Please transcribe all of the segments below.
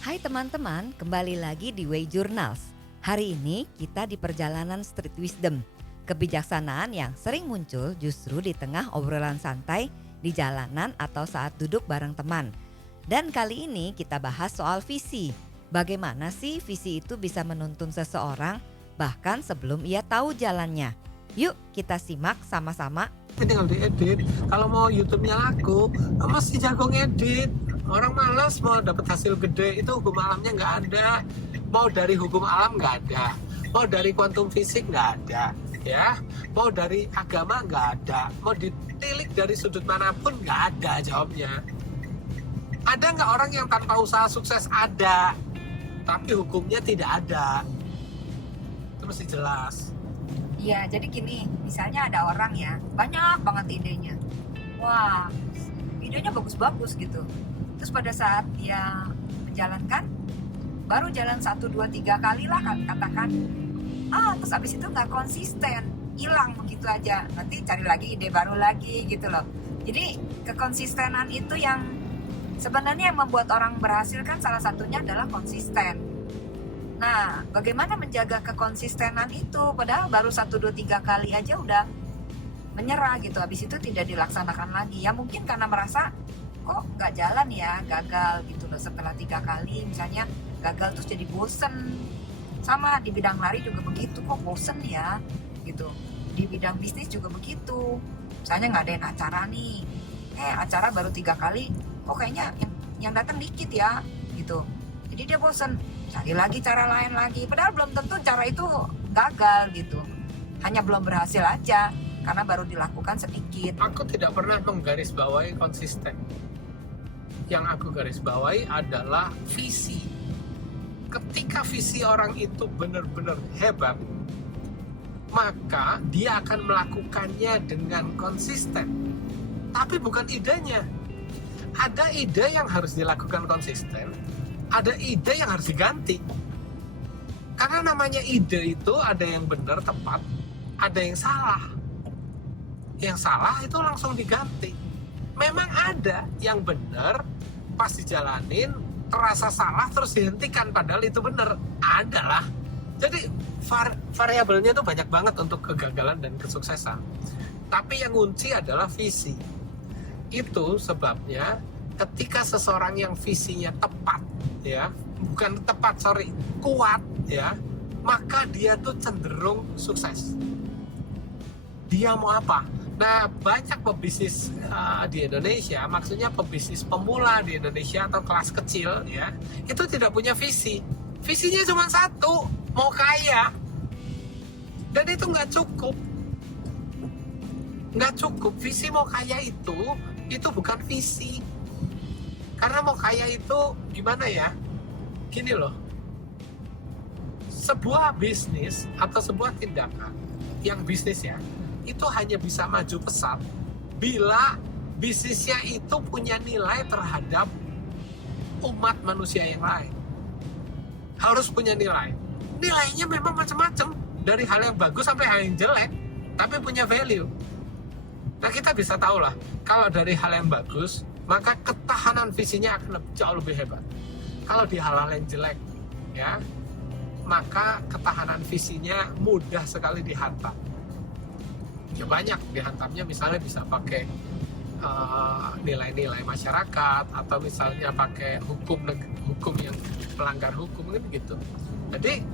Hai teman-teman, kembali lagi di Way Journals. Hari ini kita di perjalanan Street Wisdom. Kebijaksanaan yang sering muncul justru di tengah obrolan santai di jalanan atau saat duduk bareng teman. Dan kali ini kita bahas soal visi. Bagaimana sih visi itu bisa menuntun seseorang bahkan sebelum ia tahu jalannya. Yuk kita simak sama-sama. Tinggal diedit. Kalau mau YouTube-nya laku, mesti jago ngedit. Orang malas mau dapat hasil gede, itu hukum alamnya nggak ada. Mau dari hukum alam nggak ada. Mau dari kuantum fisik nggak ada. Ya, mau dari agama nggak ada. Mau ditilik dari sudut manapun nggak ada jawabnya. Ada nggak orang yang tanpa usaha sukses? Ada, tapi hukumnya tidak ada. Itu mesti jelas. Iya, jadi gini, misalnya ada orang ya, banyak banget idenya. Wah, idenya bagus-bagus gitu. Terus pada saat dia menjalankan, baru jalan 1, 2, 3 kali lah katakan. Terus abis itu nggak konsisten, hilang begitu aja. Nanti cari lagi ide baru lagi gitu loh. Jadi kekonsistenan itu yang sebenarnya yang membuat orang berhasil kan salah satunya adalah konsisten. Nah, bagaimana menjaga kekonsistenan itu? Padahal baru 1, 2, 3 kali aja udah menyerah gitu. Habis itu tidak dilaksanakan lagi. Ya mungkin karena merasa kok nggak jalan ya, gagal gitu loh. Setelah 3 kali misalnya gagal terus jadi bosen. Sama di bidang lari juga begitu, kok bosen ya gitu. Di bidang bisnis juga begitu. Misalnya ngadain acara nih. Acara baru 3 kali, kok kayaknya yang datang dikit ya gitu. Jadi dia bosen. Cari lagi cara lain lagi, padahal belum tentu cara itu gagal gitu, hanya belum berhasil aja karena baru dilakukan sedikit. Aku tidak pernah menggarisbawahi konsisten. Yang aku garisbawahi adalah visi. Ketika visi orang itu benar-benar hebat, maka dia akan melakukannya dengan konsisten. Tapi bukan idenya. Ada ide yang harus dilakukan konsisten, ada ide yang harus diganti. Karena namanya ide itu ada yang benar, tepat, ada yang salah. Yang salah itu langsung diganti. Memang ada yang benar, pas dijalanin, terasa salah, terus dihentikan, padahal itu benar. Adalah. Jadi variabelnya itu banyak banget untuk kegagalan dan kesuksesan. Tapi yang kunci adalah visi. Itu sebabnya ketika seseorang yang visinya tepat, ya, kuat, ya, maka dia tuh cenderung sukses. Dia mau apa? Nah, banyak pebisnis di Indonesia, maksudnya pebisnis pemula di Indonesia atau kelas kecil, ya, itu tidak punya visi. Visinya cuma satu, mau kaya. Dan itu nggak cukup. Nggak cukup. Visi mau kaya itu bukan visi. Karena mau kaya itu gimana ya? Gini loh, sebuah bisnis atau sebuah tindakan yang bisnis ya, itu hanya bisa maju pesat bila bisnisnya itu punya nilai terhadap umat manusia yang lain. Harus punya nilai. Nilainya memang macam-macam, dari hal yang bagus sampai hal yang jelek, tapi punya value. Nah, kita bisa tahu lah, kalau dari hal yang bagus, maka ketahanan visinya akan jauh lebih hebat. Kalau di hal-hal yang jelek, ya, maka ketahanan visinya mudah sekali dihantam. Ya banyak dihantamnya, misalnya bisa pakai nilai-nilai masyarakat, atau misalnya pakai hukum yang melanggar hukum gitu. Jadi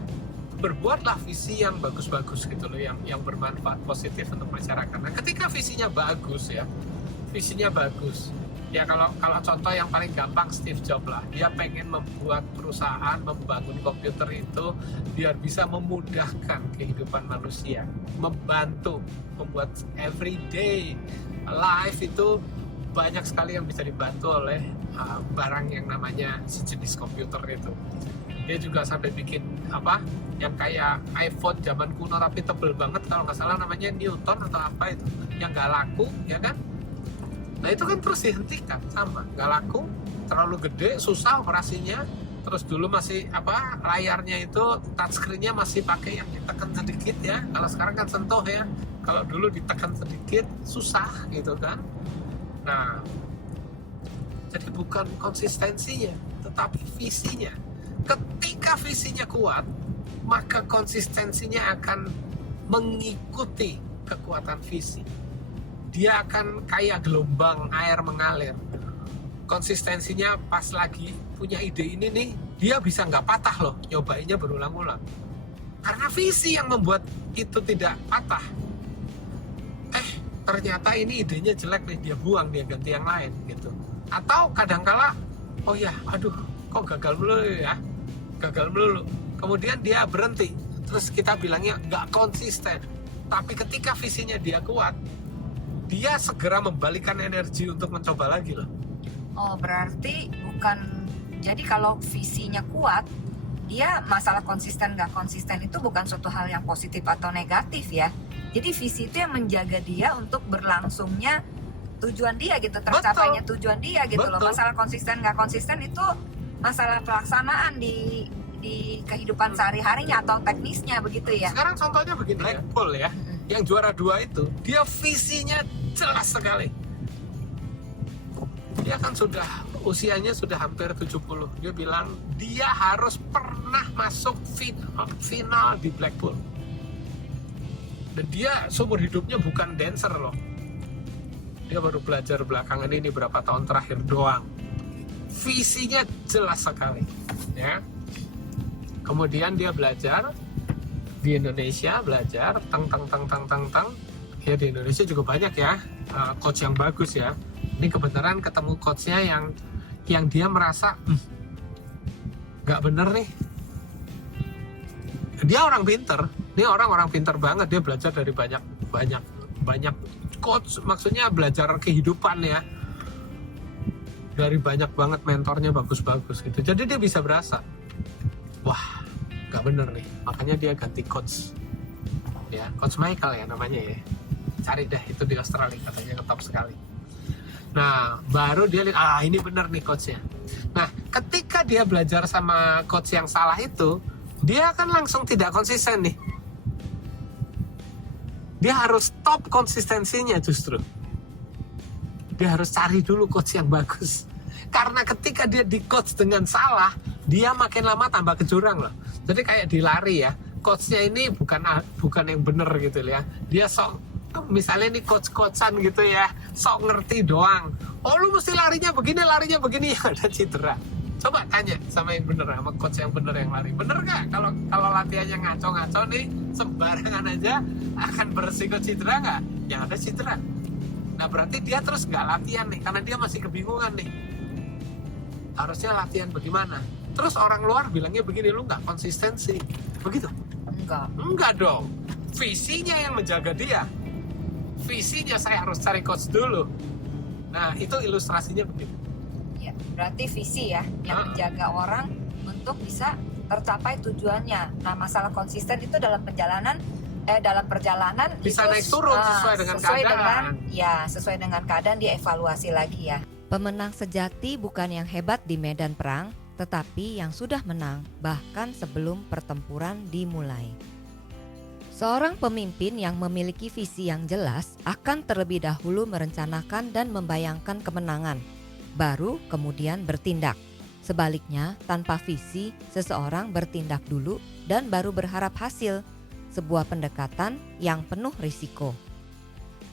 berbuatlah visi yang bagus-bagus gitu loh, yang bermanfaat positif untuk masyarakat. Nah, ketika visinya bagus ya, visinya bagus. Ya kalau contoh yang paling gampang Steve Jobs lah, dia pengen membuat perusahaan, membangun komputer itu biar bisa memudahkan kehidupan manusia, membantu, membuat everyday life itu banyak sekali yang bisa dibantu oleh barang yang namanya sejenis komputer itu. Dia juga sampai bikin yang kayak iPhone zaman kuno tapi tebel banget, kalau nggak salah namanya Newton atau apa itu, yang nggak laku, ya kan? Nah itu kan terus dihentikan, sama, nggak laku, terlalu gede, susah operasinya. Terus dulu masih layarnya itu touchscreen-nya masih pakai yang ditekan sedikit ya. Kalau sekarang kan sentuh ya. Kalau dulu ditekan sedikit susah gitu kan. Nah, jadi bukan konsistensinya, tapi visinya. Ketika visinya kuat, maka konsistensinya akan mengikuti kekuatan visi. Dia akan kayak gelombang air mengalir. Konsistensinya pas lagi punya ide ini nih, dia bisa nggak patah loh, nyobainnya berulang-ulang. Karena visi yang membuat itu tidak patah. Ternyata ini idenya jelek nih, dia buang, dia ganti yang lain gitu. Atau kadangkala, oh ya, aduh, kok gagal melulu ya, gagal melulu. Kemudian dia berhenti, terus kita bilangnya nggak konsisten. Tapi ketika visinya dia kuat, dia segera membalikan energi untuk mencoba lagi loh. Oh, berarti bukan, jadi kalau visinya kuat, dia masalah konsisten nggak konsisten itu bukan suatu hal yang positif atau negatif ya. Jadi visi itu yang menjaga dia untuk berlangsungnya tujuan dia gitu, tercapainya tujuan dia gitu loh. Masalah konsisten nggak konsisten itu masalah pelaksanaan di kehidupan sehari-harinya atau teknisnya begitu ya. Sekarang contohnya begini, Blackpool ya, yang juara 2 itu, dia visinya jelas sekali. Dia kan usianya sudah hampir 70. Dia bilang dia harus pernah masuk final di Blackpool. Dan dia seumur hidupnya bukan dancer loh. Dia baru belajar belakangan ini berapa tahun terakhir doang. Visinya jelas sekali, ya. Kemudian dia belajar di Indonesia, belajar tang. Ya di Indonesia juga banyak ya coach yang bagus ya. Ini kebenaran ketemu coachnya yang dia merasa nggak bener nih. Dia orang pinter, ini orang pinter banget, dia belajar dari banyak coach, maksudnya belajar kehidupan ya, dari banyak banget mentornya bagus-bagus gitu. Jadi dia bisa berasa, wah nggak bener nih, makanya dia ganti coach ya, Coach Michael ya namanya ya, cari deh itu di Australia, katanya top sekali. Nah baru dia lihat, ini bener nih coachnya. Nah ketika dia belajar sama coach yang salah itu, dia akan langsung tidak konsisten nih. Dia harus stop konsistensinya justru. Dia harus cari dulu coach yang bagus. Karena ketika dia di coach dengan salah, dia makin lama tambah ke jurang loh. Jadi kayak di lari ya, coachnya ini bukan yang bener gitu ya. Dia sok, misalnya ini coach-coachan gitu ya, sok ngerti doang. Oh lu mesti larinya begini ya, ada cedera. Coba tanya sama yang bener, sama coach yang bener yang lari. Bener nggak kalau latihannya ngaco-ngaco nih, sembarangan aja akan beresiko cedera nggak? Yang ada cedera. Nah berarti dia terus nggak latihan nih, karena dia masih kebingungan nih. Harusnya latihan bagaimana? Terus orang luar bilangnya begini, lu nggak konsistensi. Begitu? Enggak dong. Visinya yang menjaga dia. Visinya saya harus cari coach dulu. Nah itu ilustrasinya begitu. Ya, berarti visi ya yang menjaga orang untuk bisa tercapai tujuannya. Nah, masalah konsisten itu dalam perjalanan bisa itu, naik turun sesuai dengan keadaan dievaluasi lagi ya. Pemenang sejati bukan yang hebat di medan perang, tetapi yang sudah menang bahkan sebelum pertempuran dimulai. Seorang pemimpin yang memiliki visi yang jelas akan terlebih dahulu merencanakan dan membayangkan kemenangan, baru kemudian bertindak. Sebaliknya, tanpa visi, seseorang bertindak dulu dan baru berharap hasil, sebuah pendekatan yang penuh risiko.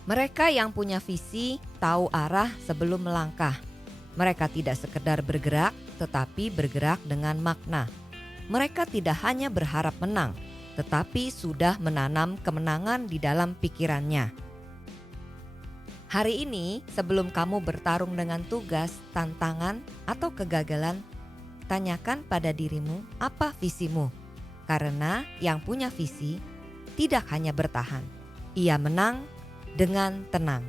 Mereka yang punya visi tahu arah sebelum melangkah. Mereka tidak sekedar bergerak, tetapi bergerak dengan makna. Mereka tidak hanya berharap menang, tetapi sudah menanam kemenangan di dalam pikirannya. Hari ini, sebelum kamu bertarung dengan tugas, tantangan, atau kegagalan, tanyakan pada dirimu apa visimu. Karena yang punya visi tidak hanya bertahan, ia menang dengan tenang.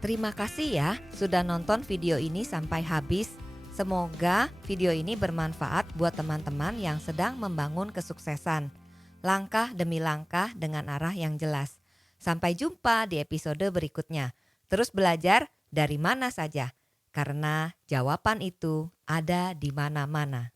Terima kasih ya sudah nonton video ini sampai habis. Semoga video ini bermanfaat buat teman-teman yang sedang membangun kesuksesan. Langkah demi langkah dengan arah yang jelas. Sampai jumpa di episode berikutnya. Terus belajar dari mana saja, karena jawaban itu ada di mana-mana.